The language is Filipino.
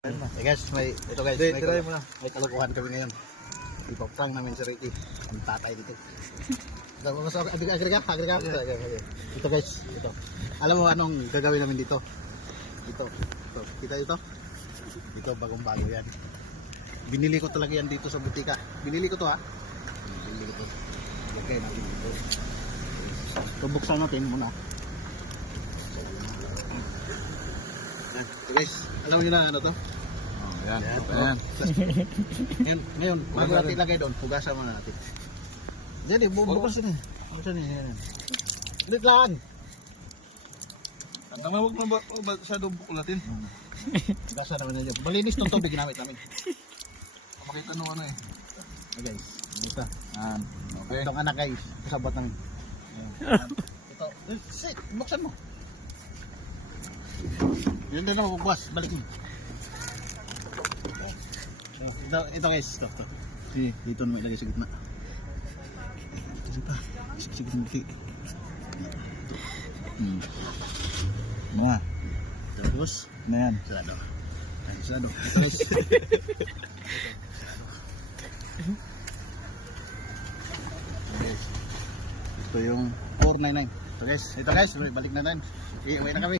Hey guys, ito guys, may kalokohan kami ngayon. Ipaprank namin si Ricky, ang tatay dito. Agrega. Ito guys, ito. Alam mo anong gagawin namin dito? Ito. Kita ito? Ito bagong bago yan. Binili ko talaga yan dito sa butika. Binili ko to ha. Binili ko to. Okay natin dito. So, buksan natin muna. Ito guys, alam mo yun na ano to? Yan. Ngayon, bago natin ilagay doon, pugasan muna natin. Jadi, bukas na. Bukas na yan. Ulit lang. Ang tama, huwag mo ba masyadong bukulatin? Pugasan naman na dyan. Malinis itong tubig ginamit namin. Makita nung ano eh. Okay guys, ito. Okay. Itong anak guys, kasabot ng... Ito, sit, buksan mo. Yun din ako bukas, balik mo. Ito guys, ito. Dito naman ilagay sa gitna. Ito pa, sa gitna. Mga. Tapos, Na yan. sarado. Sarado. Ito guys. Ito yung 499. Ito guys, balik na tayo. Uwi na kami.